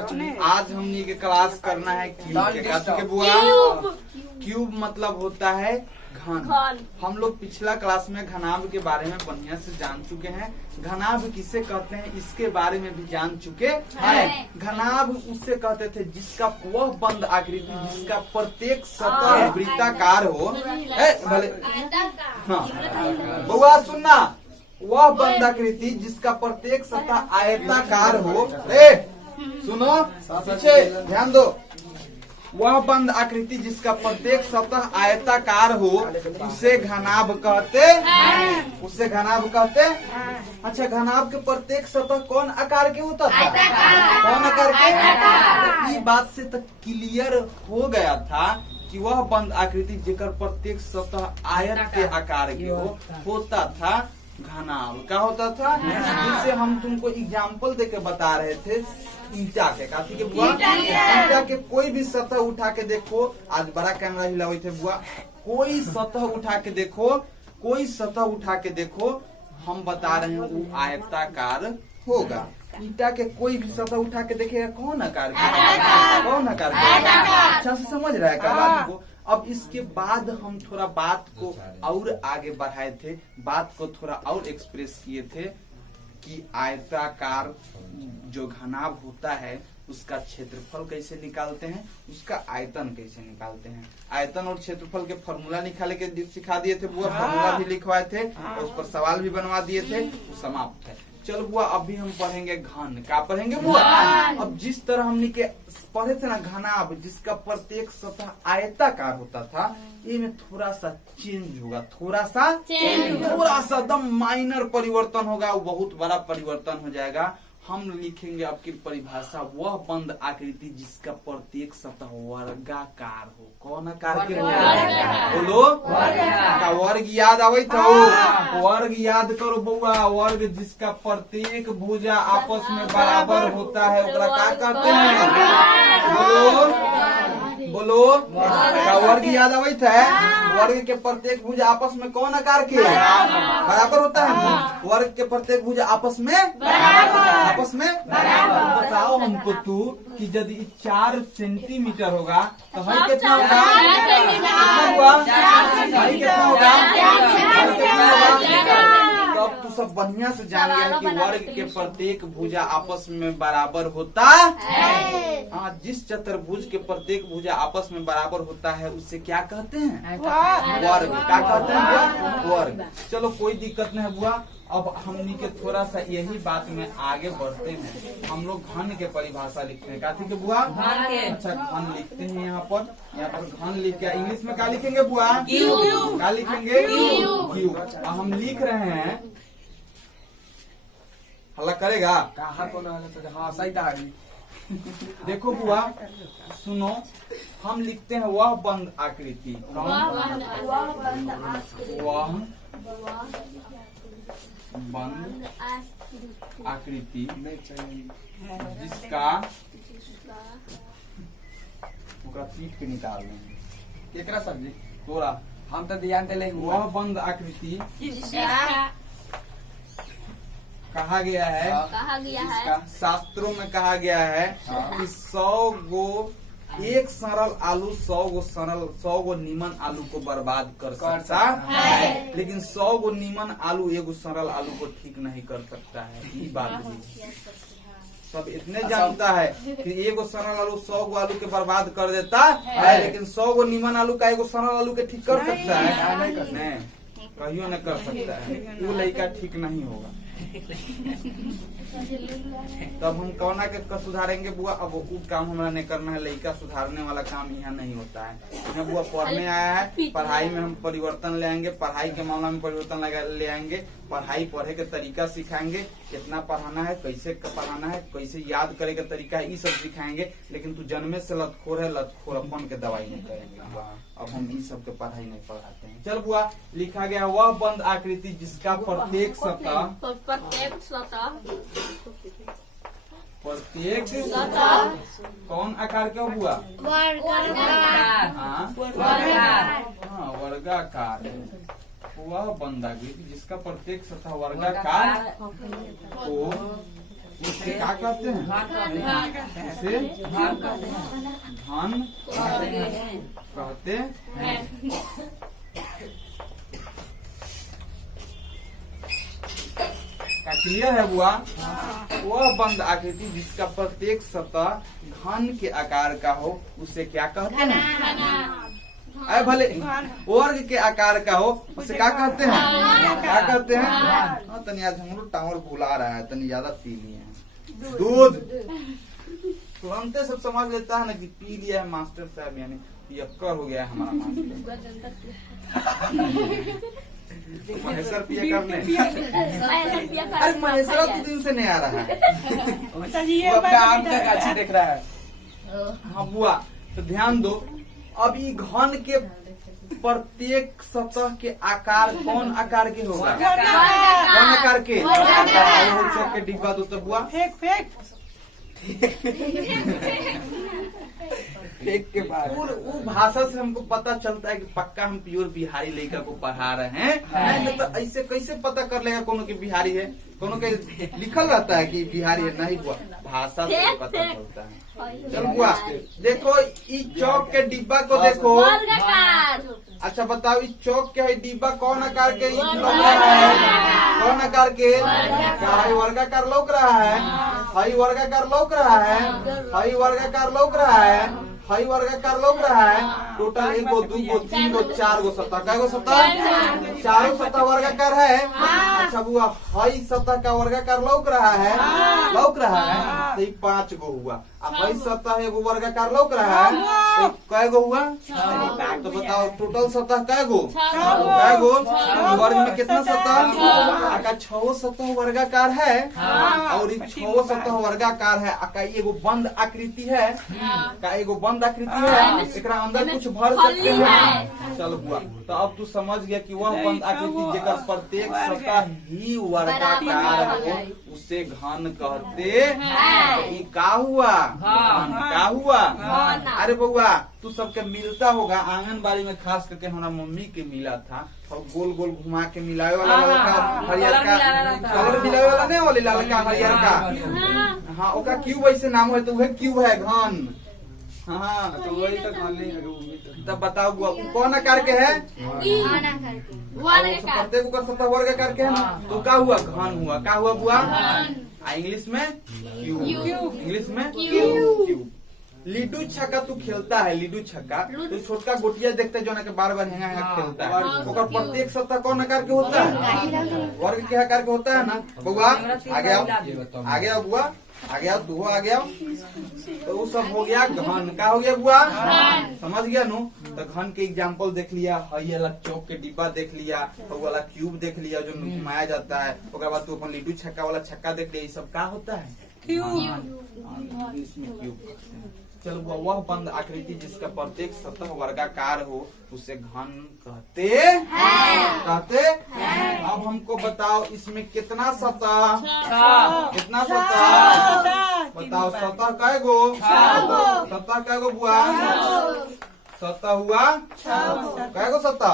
आज हमनी के क्लास करना है क्यूब के बुआ। क्यूब मतलब होता है घन। हम लोग पिछला क्लास में घनाभ के बारे में बढ़िया से जान चुके हैं। घनाभ किसे कहते हैं इसके बारे में भी जान चुके हैं। घनाभ उससे कहते थे जिसका वह बंद आकृति जिसका प्रत्येक सतह वृत्ताकार हो। भले हाँ बुआ सुनना, वह बंद आकृति जिसका प्रत्येक सतह आयताकार हो। सुनो पीछे ध्यान दो। वह बंद आकृति जिसका प्रत्येक सतह आयताकार हो उसे घनाभ कहते हैं। उसे घनाभ कहते हैं। अच्छा, घनाभ के प्रत्येक सतह कौन आकार के होता था? कौन आकार के? ये बात से तक क्लियर हो गया था कि वह बंद आकृति जेकर प्रत्येक सतह आयत के आकार के होता था घनाभ। क्या होता था? जिससे हम तुमको एग्जाम्पल देके बता रहे थे ईटा के। काफी के बुआ ईटा के कोई भी सतह उठा के देखो। आज बड़ा कैमरा हिलावे थे बुआ। कोई सतह उठा के देखो, कोई सतह उठा के देखो, हम बता रहे हैं वो आयताकार होगा। ईटा के कोई भी सतह उठा के देखेगा कौन आकार का? कौन आकार का? अच्छा से समझ रहा है क्या बात को? अब इसके बाद हम थोड़ा बात को और आगे बढ़ाए थे, बात को थोड़ा और एक्सप्रेस किए थे कि आयताकार जो घनाभ होता है उसका क्षेत्रफल कैसे निकालते हैं, उसका आयतन कैसे निकालते हैं। आयतन और क्षेत्रफल के फॉर्मूला निकाले के सिखा दिए थे बुआ। फॉर्मूला भी लिखवाए थे और उस पर सवाल भी बनवा दिए थे। वो समाप्त है। चलो बुआ अभी हम पढ़ेंगे घन। क्या पढ़ेंगे बुआ? अब जिस तरह हमने के पढ़े थे ना घनाभ जिसका प्रत्येक सतह आयताकार होता था, ये में थोड़ा सा चेंज होगा। थोड़ा सा एकदम माइनर परिवर्तन होगा। वो बहुत बड़ा परिवर्तन हो जाएगा। हम लिखेंगे आपकी परिभाषा, वह बंद आकृति जिसका प्रत्येक सतह वर्गाकार हो। कौन आकार के हो? बोलो का वर्ग याद आवे था? वर्ग याद करो बउआ। वर्ग जिसका प्रत्येक भुजा आपस में बराबर होता है ओकरा क्या कहते हैं? बोलो का वर्ग याद आवे था? वर्ग के प्रत्येक भुजा आपस में कौन आकार के बराबर होता है? वर्ग के प्रत्येक भुजा आपस में बताओ हमको तू कि यदि 4 सेंटीमीटर होगा तो हाइट कितना होगा? कितना होगा? तो अब तू सब बढ़िया से जान गया कि वर्ग के प्रत्येक भुजा आपस में बराबर होता है। हाँ, जिस चतुर्भुज के प्रत्येक भुजा आपस में बराबर होता है उसे क्या कहते हैं? वर्ग। क्या कहते हैं? वर्ग। चलो कोई दिक्कत नहीं है बुआ। अब हमनी के थोड़ा सा यही बात में आगे बढ़ते हैं। हम लोग घन के परिभाषा लिखते हैं। क्या के बुआ? अच्छा, घन लिखते हैं। यहाँ पर घन लिख के इंग्लिश में क्या लिखेंगे बुआ? क्या लिखेंगे? क्यूब। हम लिख रहे हैं, हल्ला करेगा? हाँ सही था। देखो बुआ सुनो, हम लिखते हैं वह बंद आकृति। वह बंद आकृति जिसका पीट के निकाल रहे हैं सब्जी तोरा हम तो ध्यान दे। वह बंद आकृति कहा गया है, शास्त्रों में कहा गया है कि 100 गो एक सरल आलू 100 गो नीमन आलू को बर्बाद कर सकता है, लेकिन 100 गो नीमन आलू एगो सरल आलू को ठीक नहीं कर सकता है। ये बात भी सब इतने जानता है कि एगो सरल आलू 100 गो आलू के बर्बाद कर देता है, लेकिन 100 गो नीमन आलू का एगो सरल आलू के ठीक कर सकता है? नहीं, कहियो न कर सकता है। वो लड़का ठीक नहीं होगा। तब हम कौना के सुधारेंगे बुआ? अब वो काम हमारा नहीं करना है। लड़का सुधारने वाला काम यहाँ नहीं होता है। यहाँ बुआ पढ़ने आया है, पढ़ाई में हम परिवर्तन ले आएंगे, पढ़ाई के मामला में परिवर्तन ले आएंगे। पढ़ाई पढ़े के तरीका सिखाएंगे, कितना पढ़ाना है, कैसे पढ़ाना है, कैसे याद करे का तरीका है, ये सब सिखाएंगे। लेकिन तू जन्मे से लतखोर है, लतखोरपन के दवाई नहीं करेंगे। अब हम ये सब के पढ़ाई नहीं पढ़ाते हैं। चल बुआ लिखा गया वह बंद आकृति जिसका प्रत्येक सतह कौन आकार का हुआ? वर्गाकार। वह बंद आकृति जिसका प्रत्येक सतह वर्गाकार हो उसे क्या कहते हैं? उसे धन कहते हैं। क्या क्लियर है बुआ? वह बंद आकृति जिसका प्रत्येक सतह घन के आकार का हो उसे क्या कहते हैं? अरे भले वर्ग के आकार का हो उसे क्या कहते हैं? क्या कहते हैं? हाँ, तनी आज हम लोग टावर बुला रहा है, तनी ज्यादा पी लिए हैं दूध। तुरंत सब समझ लेता है ना कि पी लिया है मास्टर साहब, यानी पियक्कर हो गया है हमारा मास्टर। महेश्वर पिया कर ले। अरे महेश्वर तो दिन से नहीं आ रहा है, वो अपना आम का गाछी देख रहा है। हाँ बुआ, तो ध्यान दो, अब ये घन के प्रत्येक सतह के आकार कौन आकार के होगा? कौन आकार के? चौक के डिब्बा दो तो बुआ। फेंक के बाद वो भाषा से हमको पता चलता है कि पक्का हम प्योर बिहारी लड़का को पढ़ा रहे हैं। नहीं तो ऐसे कैसे पता कर लेगा कोनो के बिहारी है? कोनो के लिखल रहता है कि बिहारी है? नहीं हुआ, भाषा से पता चलता है। चल बुआ देखो, इस चौक के डिब्बा को देखो। अच्छा बताओ, इस चौक के डिब्बा कौन आकार के लौक रहा है? कौन आकार के? हाई वर्गाकार लौक रहा है, हाई वर्गाकार लौक रहा है, हाई वर्गाकार लौक रहा है, हाई वर्गाकार लौक रहा है। टोटल 1 2 3 4 सतह, क्या सतह? चारों सतह वर्गाकार है। अच्छा बुआ, हाई सतह का वर्गाकार लौक रहा है, लौक रहा है तो 5 गो हुआ। अब हाई सतह एगो वर्गाकार लौक रहा है तो कै गो हुआ? तो बताओ टोटल सतह कै गो? कै गो? वर्ग में कितना सतह? आका 6 सतह वर्गाकार है और 6 सतह वर्गाकार है। आका एगो बंद आकृति है, का एगो बंद आकृति है, एकरा अंदर कुछ भर सकते हैं। चल बुआ, तो अब तू समझ गया कि वह बंद आकृति जेकर प्रत्येक सतह ही वर्गाकार हो उसे घन कहते हैं। ये का हुआ? क्या हुआ? अरे बउआ, तू सबके मिलता होगा, आंगनबाड़ी में खास करके हमारा मम्मी के मिला था, और गोल गोल घुमा के मिलावे वाला हरियर का कलर मिलावे वाला नहीं, वाले लाल का हरियर का। हाँ, ओका क्यूब ऐसे नाम है, तो वह क्यूब है घन। हाँ, तो वही तो घन नहीं है। तब बताओ बुआ, कौन आकार के है? प्रत्येक का सतह वर्ग आकार के है ना, तो क्या हुआ? घन हुआ। क्या हुआ बुआ? इंग्लिश में क्यूब, इंग्लिश में क्यूब। लिडू छक्का तू खेलता है, लिडू छक्का तो छोटका गोटिया देखते है जो ना के बार बार हेंगा हेंगा खेलता है, ओकर प्रत्येक सतह कौन आकार के होता है? वर्ग के आकार के होता है ना। बुआ आगे आओ, आगे आओ बुआ, आगे आओ, तू आगे आओ। तो वो सब हो गया घन। का हो गया बुआ? समझ गया नु? तो घन के एग्जाम्पल देख लिया, हई वाला चौक के डिब्बा देख लिया, वो वाला क्यूब देख लिया जो घुमाया जाता है, उसके बाद तू अपन लिडू छक्का वाला छक्का देख लिया। ये सब का होता है? क्यूब। इसमें क्यूब। चलो वह बंद आकृति जिसका प्रत्येक सतह वर्गाकार हो उसे घन कहते हैं। कहते हैं। अब हमको बताओ इसमें कितना सतह? कितना सतह? बताओ सतह कै गो? सतह कै गो बुआ? सतह हुआ कै गो सतह?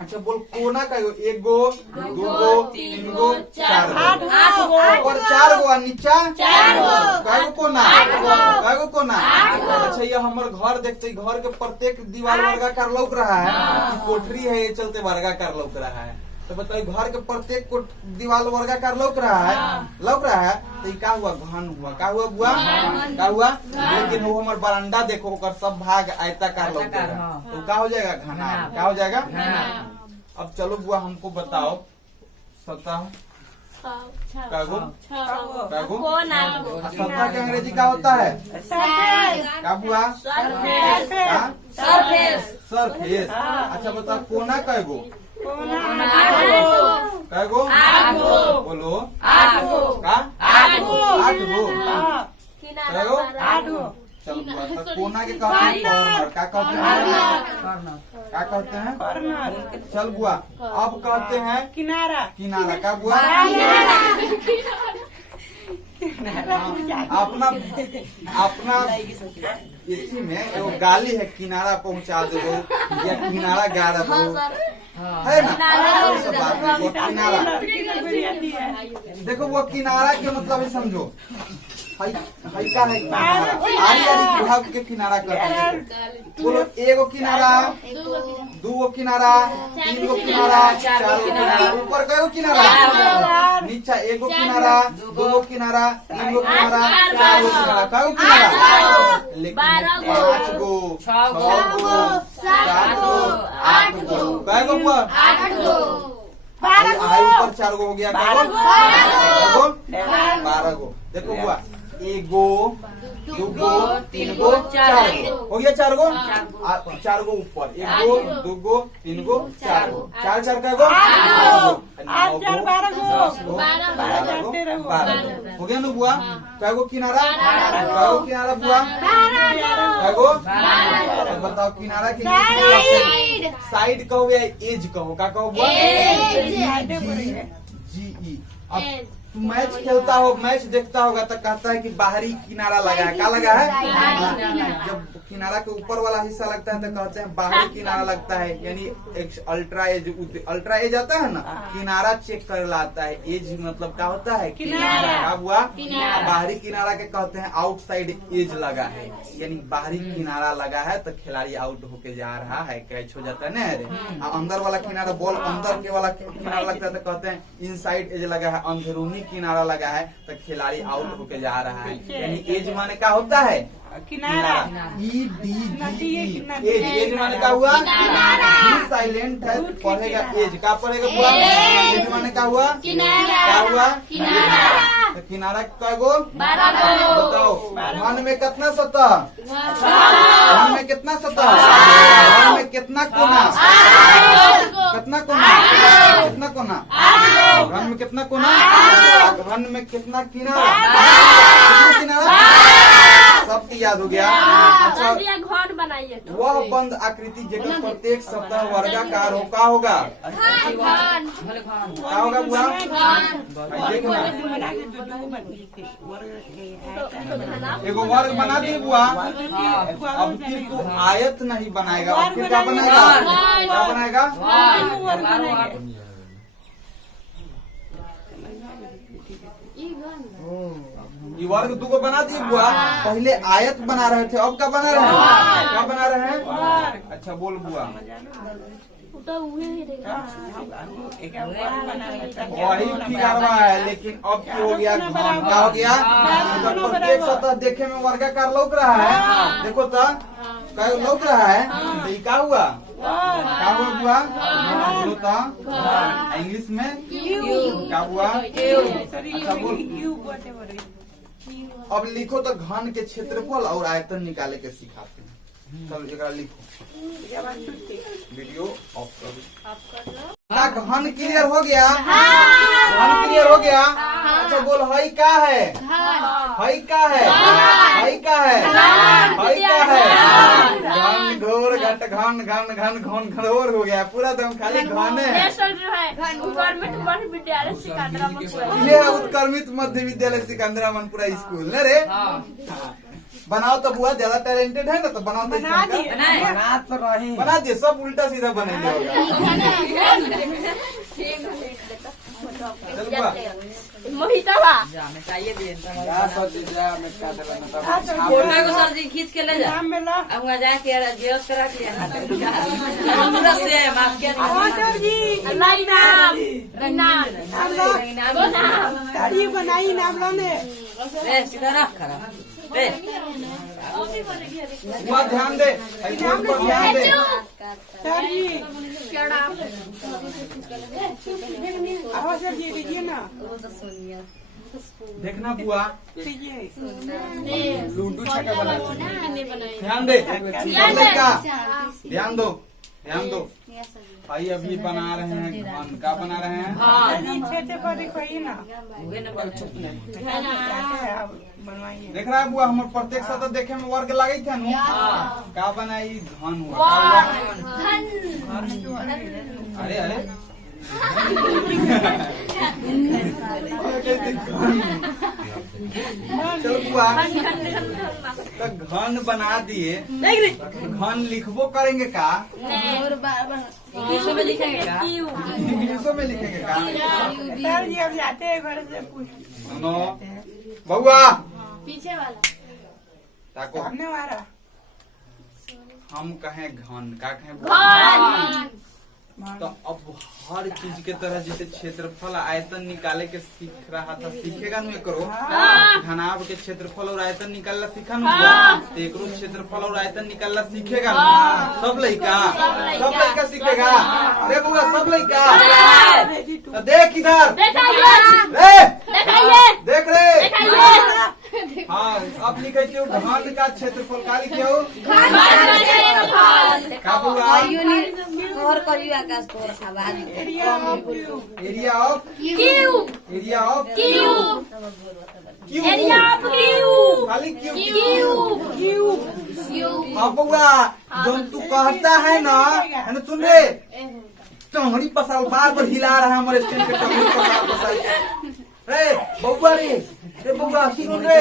अच्छा बोल, कोना कै गो? 1 गो, 2 गो, 3 गो, 4 गो। ऊपर 4 गो और नीचा 4 गो। कै गो कोना? कै गो कोना? अच्छा, ये हमारे घर देखते, घर के प्रत्येक दीवार वर्गाकार लौक रहा है, कोठरी है ये चलते वर्गाकार लौक रहा है। तो बताइए घर के प्रत्येक को दीवार वर्गाकार लौक रहा है, लौक रहा है, तो क्या हुआ? घन हुआ। क्या हुआ बुआ? क्या हुआ? लेकिन वो हमारे बरामदा देखो, ओकर सब भाग आयताकार लौक रहा है, तो क्या हो जाएगा? घना। क्या हो जाएगा? अब चलो बुआ हमको बताओ सतह क्या गो? क्या गो? सतह के अंग्रेजी क्या होता है? क्या बुआ? सरफेस। अच्छा बताओ कोना कै गो? कै गो? बोलो। 8 गो। 8 गो। कै गो? 8 गो। चलो बुआ, कोना के कहते हैं कॉर्नर। क्या कहते हैं? क्या कहते हैं? चल बुआ, अब कहते हैं किनारा। किनारा। क्या बुआ? अपना इसी में एगो गाली है, किनारा पहुंचा दो या किनारा गाड़ दो। है ना। सब बात में वो किनारा, देखो वो किनारा के मतलब है, समझो हल्का है आरी भाग के किनारा करते हैं। बोलो एगो किनारा, दूगो किनारा, तीन गो किनारा, चार गो किनारा, ऊपर कई किनारा, नीचे एगो किनारा, दूगो किनारा, तीन गो किनारा, चार गो किनारा, कई किनारा, लेकिन 5 गो, 6 गो, 7 गो, 8 गो, कई गो हुआ? 8 गो। ऊपर 4 गो हो गया, 12 गो। देखो हुआ एगो, दूगो, तीन गो, 4 गो हो गया, 4 गो, 4 गो ऊपर, एगो, दूगो, तीन गो, 4 गो, 4 4 का गो, 8 गो, 12 गो, 12 गो हो गया ना बुआ। कै गो किनारा, कै गो किनारा बुआ, कै गो? बताओ किनारा के साइड कहो या एज कहो, क्या कहो बुआ? जी। अब मैच खेलता हो, मैच देखता होगा तो कहता है कि बाहरी किनारा लगा है, क्या लगा है? जब किनारा के ऊपर वाला हिस्सा लगता है तो कहते हैं बाहरी किनारा लगता है, यानी एक अल्ट्रा एज आता है ना, किनारा चेक कर लाता है। एज मतलब क्या होता है? किनारा। क्या हुआ? बाहरी किनारा के कहते हैं आउटसाइड एज लगा है, यानी बाहरी किनारा लगा है तो खिलाड़ी आउट होके जा रहा है, कैच हो जाता है ना। अंदर वाला किनारा, बॉल अंदर के वाला किनारा लगता है तो कहते हैं इनसाइड एज लगा है, अंदरूनी किनारा लगा है तो खिलाड़ी आउट होके जा रहा है। यानी एज माने क्या होता है? किनारा। EDGE एज माने क्या हुआ? साइलेंट है, पढ़ेगा एज, क्या पढ़ेगा बुआ? एज माने क्या हुआ? क्या हुआ? तो किनारा कै गो? 12 गो। बताओ घन में कितना सतह? घन में कितना सतह? घन में कितना कोना? कितना कोना? कितना कोना? घन में कितना कोना? घन में कितना किनारा? कितना किनारा? सब याद हो गया। अच्छा घर बनाइए। वह बंद आकृति जेकर प्रत्येक सतह वर्गाकार हो, का होगा? क्या होगा बुआ? देखना एगो वर्ग बना दिए बुआ। अब फिर तो आयत नहीं बनाएगा, अब फिर क्या बनाएगा? क्या बनाएगा? ये वर्ग दुगो बना दिए बुआ। पहले आयत बना रहे थे, अब क्या बना रहे हैं? क्या बना रहे हैं? अच्छा बोल बुआ। वही फिगरवा है, लेकिन अब क्या हो गया? घन। क्या हो गया? प्रत्येक सतह देखे में वर्गाकार लौक रहा है। देखो तो क्या लौक रहा है? तो क्या हुआ? क्या हुआ बुआ? बोलो तो इंग्लिश में क्या हुआ? अच्छा बोल। अब लिखो तो घन के क्षेत्रफल और आयतन निकाले के सिखाते हैं। चलो एक लिखो, वीडियो ऑफ करो। घन क्लियर हो गया? घन क्लियर हो गया? अच्छा बोल हई का है? हई का है? हई का है? हई का है? घन घोर घट घन घन घन घन घोर हो गया पूरा, दम खाली घन है। उत्कर्मित मध्य विद्यालय सिकंदरामनपुरा स्कूल न रे। बनाओ तो बुआ, ज्यादा टैलेंटेड है ना, तो बनाओ तो बना दिए, सब उल्टा सीधा बनेंगे। सर जी खींच के ले जा जाके बनाई नाम सीधा रख ध्यान दे, ध्यान दे। सर जी दीजिए ना, देखना बुआ, लूडू छक्का बना। ध्यान दे, ध्यान दो, ध्यान दो। भाई अभी बना रहे हैं घन, का बना रहे हैं? देख रहा है बुआ, हमारे प्रत्येक सतह देखे में वर्ग लगे थे नु, का बनाई? घन हुआ। अरे अरे चलो बुआ तो घन बना दिए, घन लिखबो करेंगे का? इंग्लिशों में लिखेंगे क्या? इंग्लिशों में लिखेंगे का? सर जी अब जाते हैं घर से पूछ सुनो बउआ, पीछे वाला ताको सामने वाला हम कहें घन, का कहें? घन। तो अब हर चीज के तरह जैसे क्षेत्रफल आयतन निकाले के सीख रहा था, सीखेगा नहीं करो। घनाभ के क्षेत्रफल और आयतन निकालना सीखा नहीं, तो एकरो क्षेत्रफल और आयतन निकालना सीखेगा नहीं। सब लड़का सीखेगा। अरे बुआ सब लड़का तो देख इधर, देख रे। हाँ अब लिखे क्यों? घन का क्षेत्रफल का लिखे हो? का बुआ? तोहर करियो आकाश तोहर आवाज area of cube area of cube area of cube cube area of cube खाली क्यूब क्यूब क्यूब क्यूब। हाँ बउआ जो तू कहता है ना सुन रे, टंगड़ी पसाल बार बार हिला रहा है हमारे स्टैंड पे, टंगड़ी पसाल रे बउआ रे बउआ सुन रे,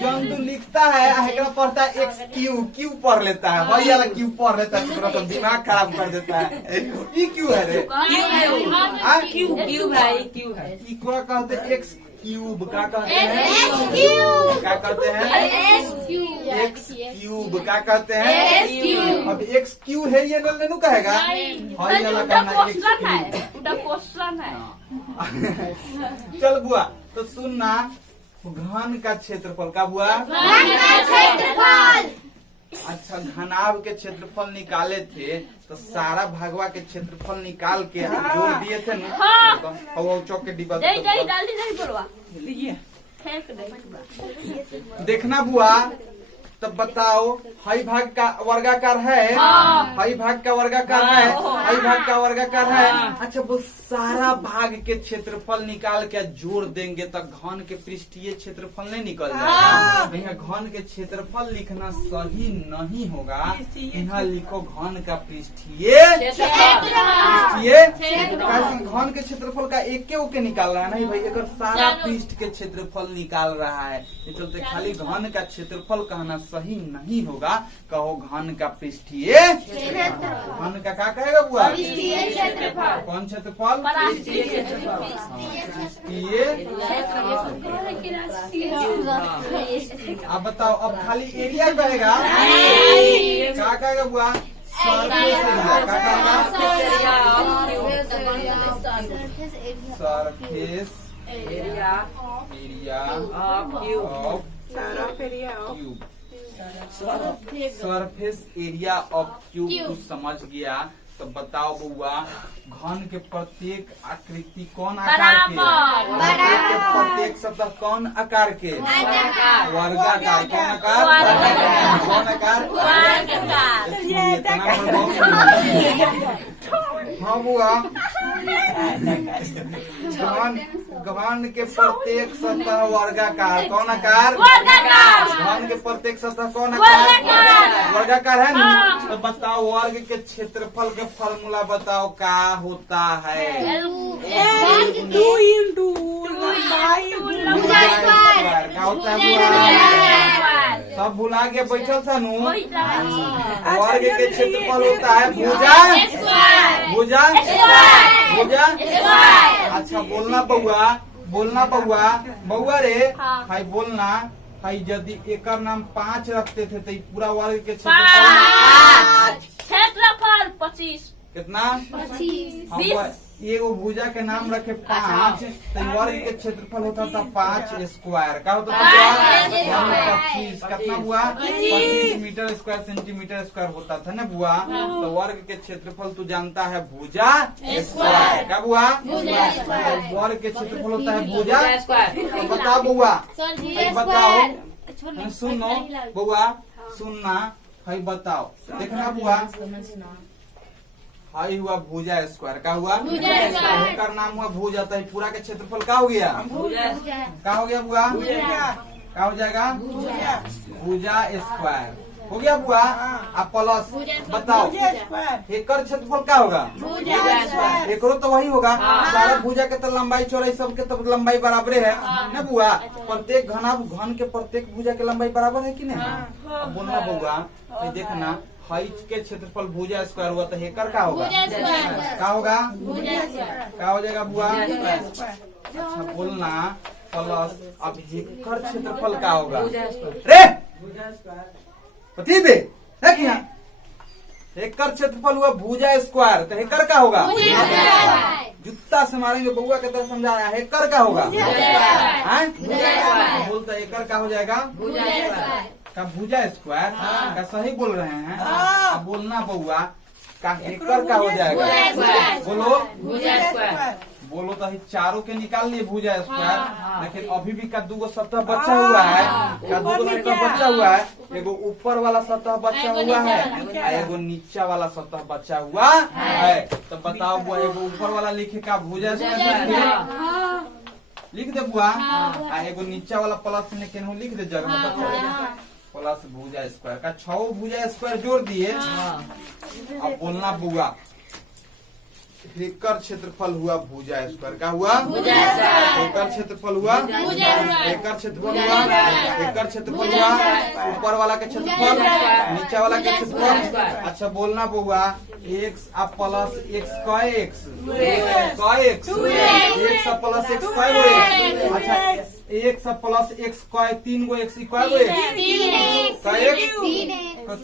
जब तू लिखता है हेकड़ा पढ़ता है एक्स क्यू पढ़ लेता है, वही वाला क्यू पढ़ लेता है, पूरा तो दिमाग खराब कर देता है। ये क्यों है रे? क्यों भाई क्यों है? इक्वा कहते हैं एक्स क्यूब, का कहते हैं? एक्स क्यूब क्या कहते हैं? एक्स क्यूब एक्स क्यूब, क्या कहते हैं? X cube. अब एक्स क्यू है ये नल कहेगा, हरी वाला कहना एक्स क्वेश्चन है। चल बुआ तो सुनना, घन का क्षेत्रफल का बुआ? क्षेत्रफल। अच्छा घनाभ के क्षेत्रफल निकाले थे तो सारा भागवा के क्षेत्रफल निकाल के जोड़ दिए थे ना, तो वो चौक के डिब्बा लीजिए देखना बुआ। तब बताओ हई भाग का वर्गाकार है, हई भाग का वर्गाकार है, हई भाग का वर्गाकार है। अच्छा वो सारा भाग के क्षेत्रफल निकाल के जोड़ देंगे तो घन के पृष्ठीय क्षेत्रफल नहीं निकल जाएगा। यहाँ घन के क्षेत्रफल लिखना सही नहीं होगा, यहाँ लिखो घन का पृष्ठीय घन के क्षेत्रफल का एक ओके निकाल रहा है नहीं भाई, एक सारा पृष्ठ के क्षेत्रफल निकाल रहा है। ये चलते खाली घन का क्षेत्रफल कहना सही नहीं होगा, कहो घन का पृष्ठीय। घन का क्या कहेगा बुआ? कौन क्षेत्रफल? पृष्ठीय। अब बताओ अब खाली एरिया कहेगा, क्या कहेगा बुआ? Surface area. Surface area of cube. Surface area of cube तू समझ गया। तो बताओ बुआ घन के प्रत्येक आकृति कौन आकार के? प्रत्येक के प्रत्येक सतह कौन आकार के? वर्गाकार। कौन आकार? कौन आकार? हाँ बुआ घन के प्रत्येक सतह वर्गाकार। कौन आकार? घन के प्रत्येक सतह कौन आकार? वर्गाकार है ना। तो बताओ वर्ग के क्षेत्रफल के फॉर्मूला बताओ क्या होता है? क्या होता है? सब भुला के बैठल था नू। वर्ग के क्षेत्रफल होता है भुजा। अच्छा बोलना बउआ रे भाई बोलना भाई यदि एकर नाम 5 रखते थे तो पूरा वर्ग के क्षेत्रफल 25 कितना? 25। एगो भुजा के नाम रखे 5 तो वर्ग के क्षेत्रफल होता था 5 स्क्वायर। क्या होता था? 25। कितना हुआ? 25 मीटर स्क्वायर सेंटीमीटर स्क्वायर होता था ना बुआ। तो वर्ग के क्षेत्रफल तू जानता है भुजा स्क्वायर। क्या बुआ? वर्ग के क्षेत्रफल होता है भुजा स्क्वायर। बताओ बुआ, बताओ सुनो बुआ, सुनना है बताओ। देखना बुआ हाई हुआ भुजा स्क्वायर। क्या हुआ? का नाम हुआ भुजा। तो पूरा के क्षेत्रफल क्या हो गया? क्या हो गया बुआ? क्या हो जाएगा? भुजा स्क्वायर। हो गया बुआ। अब प्लस बताओ भुजा स्क्वायर एकर क्षेत्रफल क्या होगा? भुजा स्क्वायर एकरो तो वही होगा। सारा भुजा के तो लंबाई चौड़ाई सबके तो लंबाई बराबर है ना बुआ। प्रत्येक घन के प्रत्येक भुजा के लंबाई बराबर है कि नहीं? अब बोलना बुआ ये देखना हाइट के क्षेत्रफल भुजा स्क्वायर हुआ तो हेकर का होगा? क्या होगा? क्या हो जाएगा बुआ? अच्छा बोलना प्लस अब हेकर क्षेत्रफल क्या होगा? रे पति बे हेकर क्षेत्रफल हुआ भुजा स्क्वायर तो हेकर का होगा? जूता से मारेंगे बउआ की तरह समझा रहा है। हेकर का होगा? बोलता हेकर का हो जाएगा? का भुजा स्क्वायर का सही बोल रहे हैं। अब बोलना बउआ का हेकर का हो जाएगा? बोलो बोलो तो चारों के निकाल लिए भुजा स्क्वायर। लेकिन अभी भी का दूगो सतह बचा हुआ है। का दूगो सतह बचा हुआ है। एगो ऊपर वाला सतह बचा हुआ है और एगो नीचा वाला सतह बचा हुआ है। तो बताओ बुआ एगो ऊपर वाला लिखे का भुजा स्क्वायर लिख दे बुआ। एगो नीचा वाला प्लस ने केनहू लिख दे जगह बचा प्लस भुजा स्क्वायर का 6 भुजा स्क्वायर जोड़ दिए। अब बोलना बुआ हेकर क्षेत्रफल हुआ भुजा स्क्वायर का हुआ? हेकर क्षेत्रफल हुआ हेकर क्षेत्रफल हुआ हेकर क्षेत्रफल हुआ ऊपर वाला के क्षेत्रफल नीचे वाला के क्षेत्रफल। अच्छा बोलना बुआ एक्स अब प्लस एक्स का एक्स एक्स प्लस एक्स का एक्स। अच्छा एक्स प्लस एक्स का 3 गो एक्स इक्वल का एक्स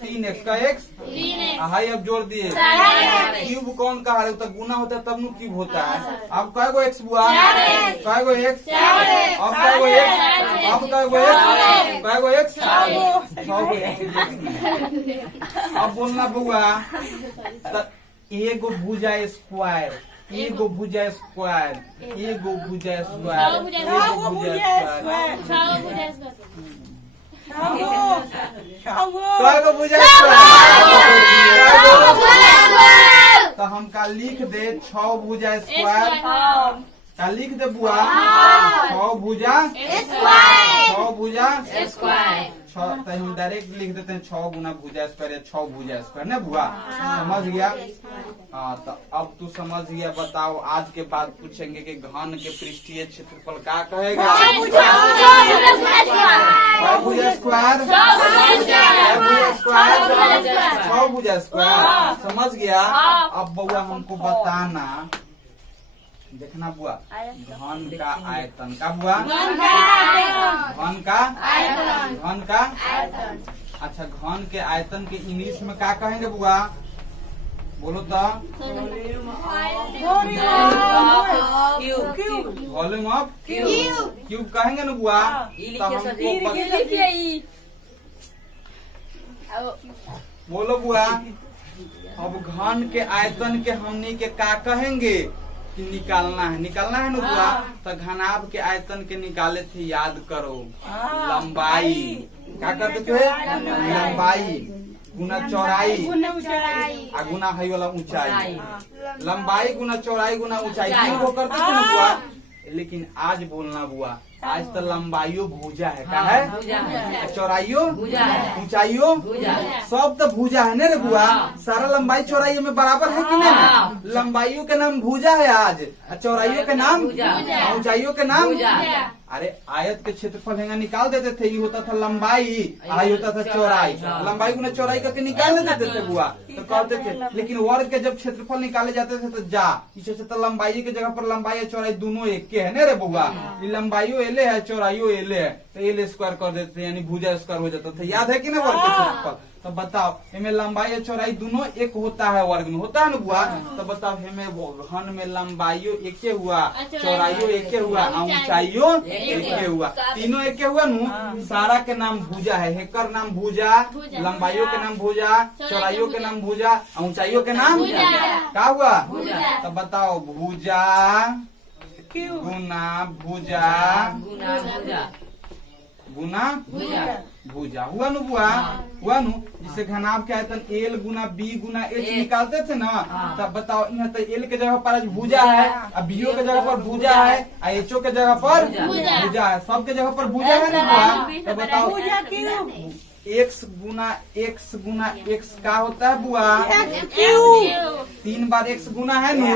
3 एक्स का एक्स। हाई अब जोड़ दिए क्यूब कौन कहा है? तो गुना होता है तब नु क्यूब होता है। अब कै गो एक्स बुआ? कै गो एक्स? अब कै गो एक्स? अब कै गो एक्स? कै गो एक्स? 6 गो एक्स। अब बोलना बुआ एगो भुजा स्क्वायर एगो भुजा स्क्वायर एगो भुजा स्क्वायर एगो भुजा स्क्वायर कएगो भुजा स्क्वायर? तो हम का लिख दे 6 भुजा स्क्वायर का लिख दे बुआ 6 भुजा 6 भुजा स्क्वायर। हम डायरेक्ट लिख देते हैं 6 गुना भुजा स्क्वायर या 6 भुजा स्क्वायर ना बुआ। समझ गया? हाँ तो अब तू समझ गया। बताओ आज के बाद पूछेंगे कि घन के पृष्ठीय क्षेत्रफल क्या कहेगा? 6 भुजा स्क्वायर 6 भुजा स्क्वायर। समझ गया? अब बुआ हमको बताना देखना बुआ घन का आयतन का बुआ घन का अच्छा घन के आयतन के इंग्लिश में क्या कहेंगे बुआ? बोलो तो वॉल्यूम ऑफ क्यूब कहेंगे ना बुआ। तो हमको बोलो बुआ अब घन के आयतन के हमनी के क्या कहेंगे कि निकालना है ना बुआ। तो घनाभ के आयतन के निकाले थे याद करो लंबाई क्या करते थे? लंबाई गुना चौड़ाई गुना हाई वाला ऊंचाई। लंबाई गुना चौड़ाई गुना ऊंचाई 3 को करते थे ना बुआ। लेकिन आज बोलना बुआ आज तो लंबाइयो भुजा है क्या है? चौड़ाइयो ऊंचाइयो सब तो भुजा है ना रे बुआ। सारा लंबाई चौड़ाई में बराबर है कि नहीं? लंबाइयों के नाम भुजा है आज चौड़ाइयों के नाम ऊंचाइयों के नाम। अरे आयत के क्षेत्रफल हैंगा निकाल देते थे। ये होता था लंबाई आई होता था चौड़ाई। लंबाई गुना चौड़ाई करके निकाल देते थे बुआ। तो कहते थे लेकिन वर्ग के जब क्षेत्रफल निकाले जाते थे तो जा इसे तो लंबाई के जगह पर लंबाई और चौड़ाई दोनों एक के है ना रे बुआ। लंबाइयो एले है चौड़ाइयो एले है तो एल स्क्वायर कर देते थे यानी भुजा स्क्वायर हो जाता था। याद है कि ना वर्ग के क्षेत्रफल? तो बताओ इनमें लंबाई और चौड़ाई दोनों एक होता है वर्ग में होता है ना बुआ। तो बताओ हमें घन में लंबाइयो एके हुआ चौड़ाइयो एके हुआ ऊंचाइयो एके हुआ तीनों एके हुआ नु। सारा के नाम भुजा है। हेकर नाम भुजा लंबाइयों के नाम भुजा चौड़ाइयों के नाम भुजा ऊंचाइयों के नाम क्या हुआ? तो बताओ भुजा गुना भुजा गुना भुजा हुआ नु बुआ, हुआ नु। जिसे घनाभ के आयतन एल गुना बी गुना एच निकालते थे ना, तब बताओ यहाँ तो एल के जगह पर आज भुजा है, अब बीओ के जगह पर भुजा है, और एचओ के जगह पर भुजा है, सब के जगह पर भुजा है ना बुआ। तो बताओ एक्स गुना एक्स का होता है बुआ? 3 बार एक्स गुना है नु।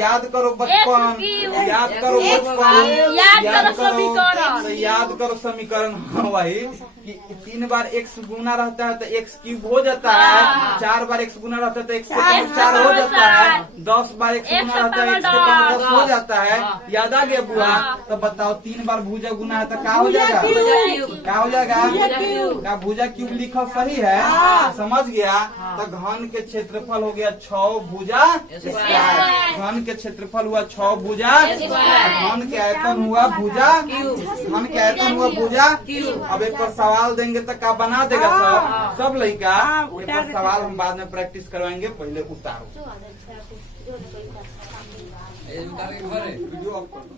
याद करो बचपन, याद करो बचपन, याद करो समीकरण। वही कि 3 बार एक्स गुना रहता है तो एक्स क्यूब हो जाता है, 4 बार एक्स गुना रहता है तो एक्स के पावर 4 हो जाता है, 10 बार एक्स गुना रहता है एक्स के पावर 10 हो जाता है। याद आ गया बुआ? तो बताओ 3 बार भुजा गुना है तो क्या हो जाएगा? क्या हो जाएगा? क्या भुजा क्यूब लिखा सही है? समझ गया? तो घन के क्षेत्रफल हो गया 6 भुजा स्क्वायर। घन के क्षेत्रफल हुआ 6 भुजा, घन के आयतन हुआ भुजा, घन के आयतन हुआ भुजा। अब एक पर सवाल देंगे तो क्या बना देगा सब लड़का? एक पर सवाल हम बाद में प्रैक्टिस करवाएंगे, पहले उतारो वीडियो ऑफ कर दो।